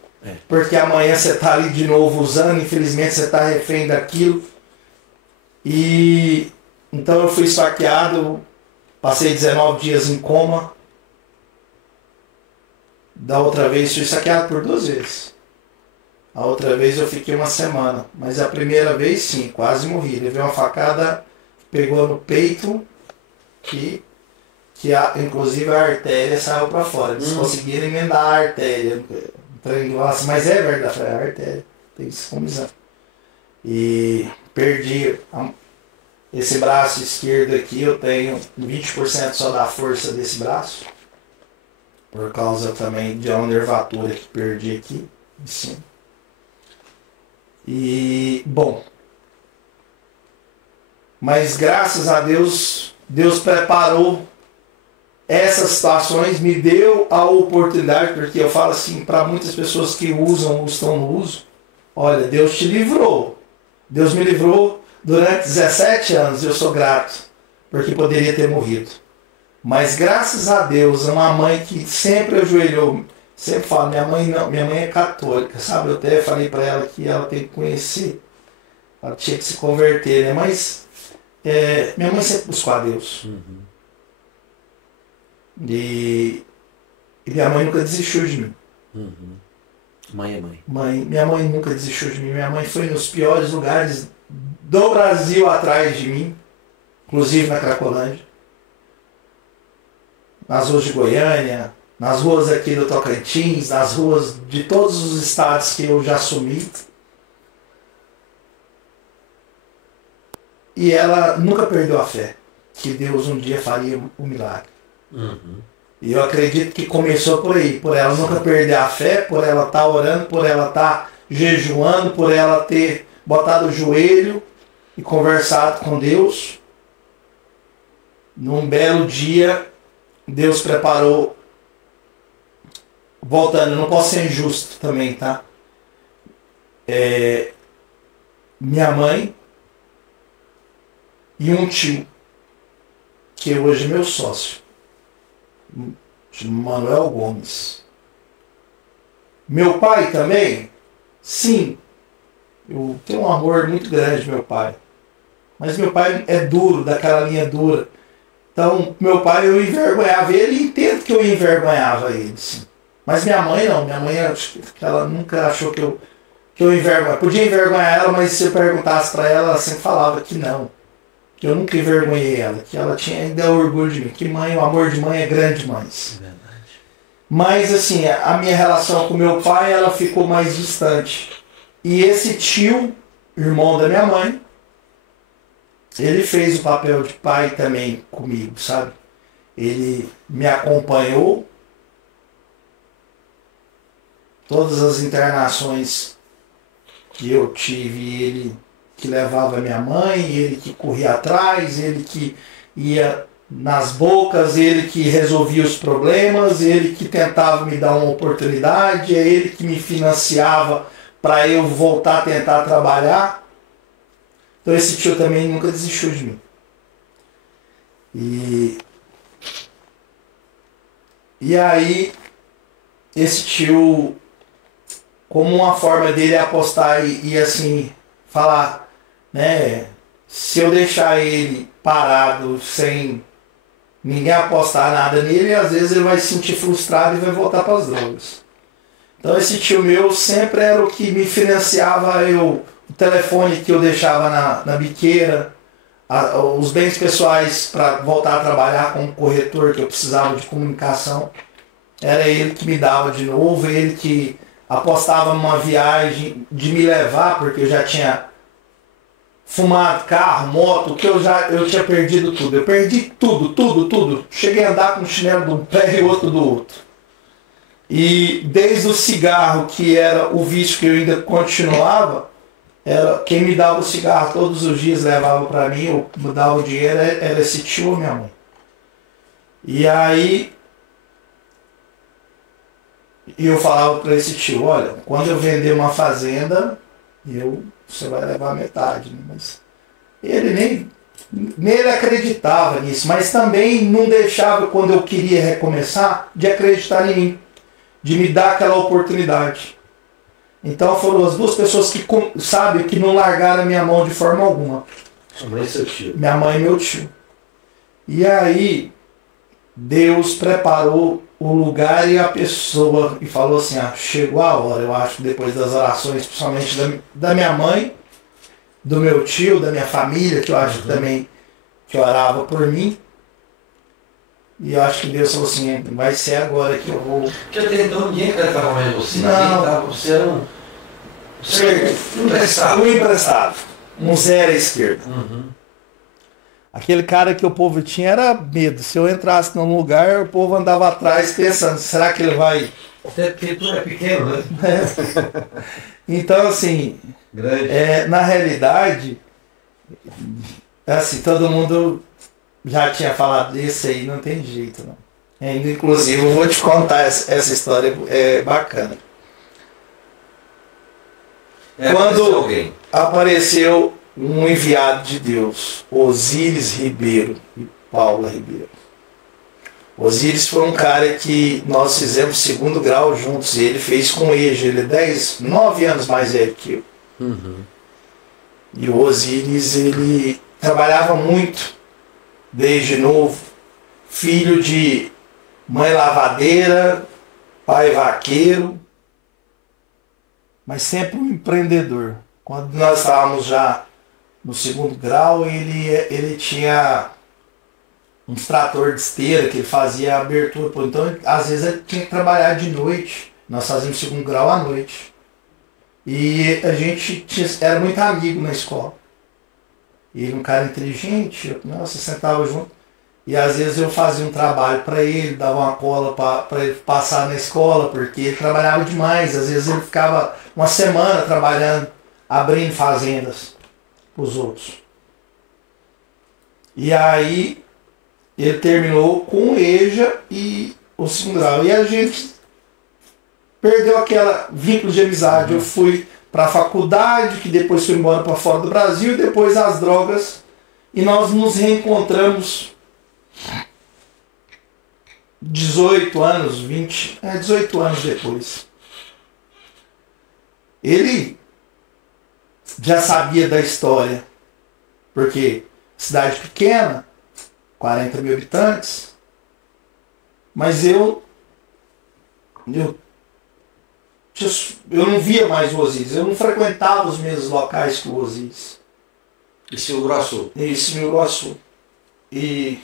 porque amanhã você está ali de novo usando, infelizmente você está refém daquilo. E então eu fui esfaqueado, passei 19 dias em coma. Da outra vez fui esfaqueado por 2 vezes. A outra vez eu fiquei 1 semana, mas a primeira vez sim, quase morri. Levei uma facada, pegou no peito, que inclusive a artéria saiu para fora. Eles conseguiram emendar a artéria. Nossa, mas é verdade, a artéria tem que se comisar. E perdi Esse braço esquerdo aqui eu tenho 20% só da força desse braço. Por causa também de uma nervatura que perdi aqui em cima. E, bom. Mas graças a Deus, Deus preparou essas situações, me deu a oportunidade, porque eu falo assim, para muitas pessoas que usam ou estão no uso, olha, Deus te livrou. Deus me livrou durante 17 anos, eu sou grato, porque poderia ter morrido. Mas graças a Deus, uma mãe que sempre ajoelhou, sempre falo, minha mãe não, minha mãe é católica, sabe? Eu até falei para ela que ela tem que conhecer, ela tinha que se converter, né? Mas minha mãe sempre buscou a Deus. Uhum. E minha mãe nunca desistiu de mim. Uhum. Mãe é mãe. Minha mãe nunca desistiu de mim. Minha mãe foi nos piores lugares do Brasil atrás de mim, inclusive na Cracolândia, nas ruas de Goiânia, nas ruas aqui do Tocantins, nas ruas de todos os estados que eu já assumi. E ela nunca perdeu a fé que Deus um dia faria um milagre. Uhum. E eu acredito que começou por aí, por ela nunca perder a fé, por ela estar orando, por ela estar jejuando, por ela ter botado o joelho e conversado com Deus. Num belo dia, Deus preparou, voltando, não posso ser injusto também, tá? Minha mãe e um tio, que hoje é meu sócio, Manuel Gomes. Meu pai também? Sim. Eu tenho um amor muito grande meu pai. Mas meu pai é duro, daquela linha dura. Então, meu pai, eu envergonhava ele e entendo que eu envergonhava ele, sim. Mas minha mãe não. Minha mãe, ela nunca achou que eu envergonhava. Podia envergonhar ela, mas se eu perguntasse para ela, ela sempre falava que não. Que eu nunca envergonhei ela, que ela tinha ainda orgulho de mim, que mãe, o amor de mãe é grande demais. Verdade. Mas assim, a minha relação com meu pai, ela ficou mais distante. E esse tio, irmão da minha mãe, ele fez o papel de pai também comigo, sabe? Ele me acompanhou, todas as internações que eu tive, ele que levava minha mãe, ele que corria atrás, ele que ia nas bocas, ele que resolvia os problemas, ele que tentava me dar uma oportunidade, é ele que me financiava para eu voltar a tentar trabalhar. Então esse tio também nunca desistiu de mim. E aí esse tio, como uma forma dele apostar e assim falar, né, se eu deixar ele parado sem ninguém apostar nada nele, às vezes ele vai se sentir frustrado e vai voltar para as drogas. Então esse tio meu sempre era o que me financiava, o telefone que eu deixava na biqueira, os bens pessoais para voltar a trabalhar como corretor, que eu precisava de comunicação. Era ele que me dava de novo, ele que apostava numa viagem de me levar, porque eu já tinha fumado carro, moto, que eu tinha perdido tudo. Eu perdi tudo. Cheguei a andar com um chinelo de um pé e outro do outro. E desde o cigarro, que era o vício que eu ainda continuava, quem me dava o cigarro todos os dias, levava para mim, eu me dava o dinheiro, era esse tio ou minha mãe. E aí eu falava para esse tio, olha, quando eu vender uma fazenda, você vai levar metade. Né? Mas ele nem ele acreditava nisso, mas também não deixava, quando eu queria recomeçar, de acreditar em mim, de me dar aquela oportunidade. Então foram as duas pessoas que, sabe, que não largaram a minha mão de forma alguma. Sua mãe e seu tio. Minha mãe e meu tio. E aí, Deus preparou o lugar e a pessoa, e falou assim, chegou a hora, eu acho, depois das orações, principalmente da minha mãe, do meu tio, da minha família, que eu acho que também que orava por mim. E eu acho que Deus falou assim, vai ser agora que eu vou... Porque até então ninguém acreditava mais em você. Não. Você era um emprestado. Um emprestado. Um zero à esquerda. Uhum. Aquele cara que o povo tinha era medo. Se eu entrasse num lugar, o povo andava atrás pensando, será que ele vai... Até porque tu é pequeno, né? Então, assim, Grande. na realidade, assim, todo mundo já tinha falado disso aí, não tem jeito, não. Inclusive, eu vou te contar essa história, é bacana. Quando apareceu um enviado de Deus, Osíris Ribeiro e Paula Ribeiro. Osíris foi um cara que nós fizemos segundo grau juntos, e ele fez com EJA, ele é 9 anos mais velho que eu. Uhum. E o Osíris, ele trabalhava muito, desde novo, filho de mãe lavadeira, pai vaqueiro, mas sempre um empreendedor. Quando nós estávamos já no segundo grau, ele tinha um trator de esteira que ele fazia a abertura. Então, às vezes, ele tinha que trabalhar de noite. Nós fazíamos segundo grau à noite. E a gente era muito amigo na escola. Ele um cara inteligente, nossa, sentava junto. E às vezes eu fazia um trabalho para ele, dava uma cola para ele passar na escola, porque ele trabalhava demais. Às vezes ele ficava uma semana trabalhando, abrindo fazendas para os outros. E aí ele terminou com o EJA e o segundo grau. E a gente perdeu aquela vínculo de amizade. Eu fui para a faculdade, que depois fui embora para fora do Brasil, e depois as drogas. E nós nos reencontramos 18 anos, 18 anos depois. Ele já sabia da história, porque cidade pequena, 40 mil habitantes, mas eu não via mais o Osíris, eu não frequentava os mesmos locais que o Osíris. Isso em Uruaçu. Isso em Uruaçu. E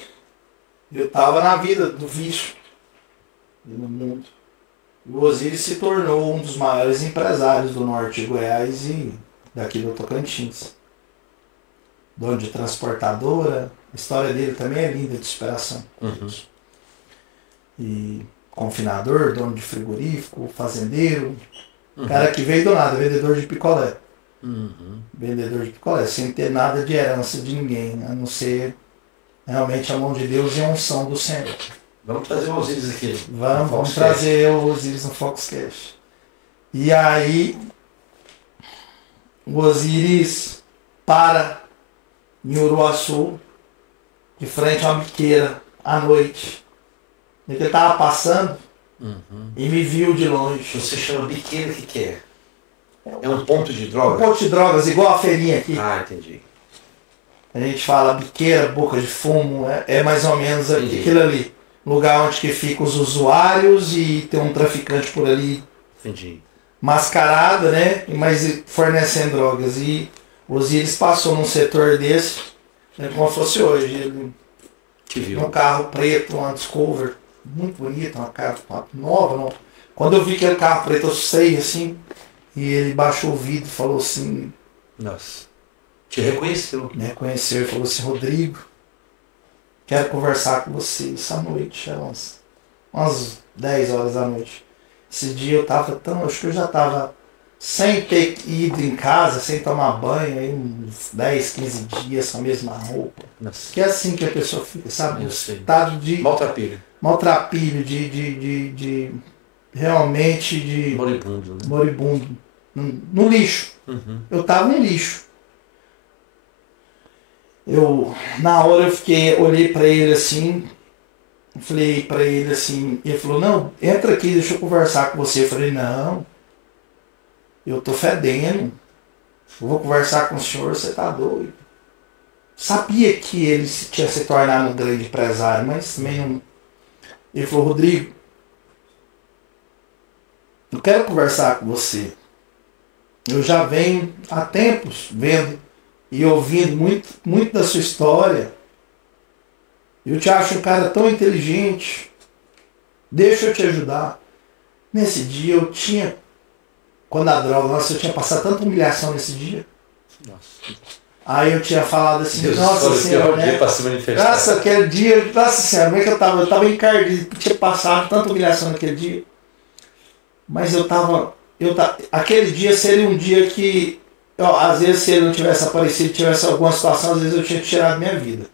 eu estava na vida do vício no mundo. O Osíris se tornou um dos maiores empresários do norte de Goiás e daqui do Tocantins. Dono de transportadora. A história dele também é linda, de superação. Uhum. E confinador, dono de frigorífico, fazendeiro. Cara que veio do nada, vendedor de picolé. Uhum. Vendedor de picolé, sem ter nada de herança de ninguém, a não ser realmente a mão de Deus e a unção do Senhor. Vamos trazer o Osíris aqui. Vamos trazer o Osíris no Foxcast. E aí, o Osíris para em Uruaçu, de frente a uma biqueira, à noite. Ele estava passando e me viu de longe. Você chama biqueira, o que é? É um ponto de drogas? Um ponto de drogas, igual a feirinha aqui. Ah, entendi. A gente fala biqueira, boca de fumo, é mais ou menos aquilo ali. Lugar onde que ficam os usuários e tem um traficante por ali. Entendi. Mascarado, né? Mas fornecendo drogas. E o Osíris passou num setor desse, né, como fosse hoje. Ele Te viu. um carro preto, uma Discover, muito bonita, uma carro nova. Não. Quando eu vi aquele carro preto, eu sei assim, e ele baixou o vidro e falou assim... Nossa. Te reconheceu. Me reconheceu e falou assim, Rodrigo, quero conversar com você essa noite, umas 10 horas da noite. Esse dia eu tava acho que eu já tava sem ter ido em casa, sem tomar banho, aí uns 10, 15 dias com a mesma roupa. Nossa. Que é assim que a pessoa fica, sabe? Eu Um sei. estado de Maltrapilho. maltrapilho, de realmente de Moribundo, né? moribundo, no lixo. Uhum. Eu tava no lixo. Na hora olhei pra ele assim, falei pra ele assim, ele falou, não, entra aqui, deixa eu conversar com você. Eu falei, não, eu tô fedendo, eu vou conversar com o senhor, você tá doido. Sabia que ele tinha se tornado um grande empresário, mas também não... Ele falou, Rodrigo, eu quero conversar com você. Eu já venho há tempos vendo e ouvindo muito da sua história. Eu te acho um cara tão inteligente. Deixa eu te ajudar. Nesse dia eu tinha... Quando a droga... Nossa, eu tinha passado tanta humilhação nesse dia. Nossa. Aí eu tinha falado assim, Deus nossa senhora, né? pra se manifestar. Nossa, aquele dia, nossa senhora, como é que eu tava? Eu tava encardido, tinha passado tanta humilhação naquele dia. Mas aquele dia seria um dia que, às vezes, se ele não tivesse aparecido, tivesse alguma situação, às vezes eu tinha tirado minha vida.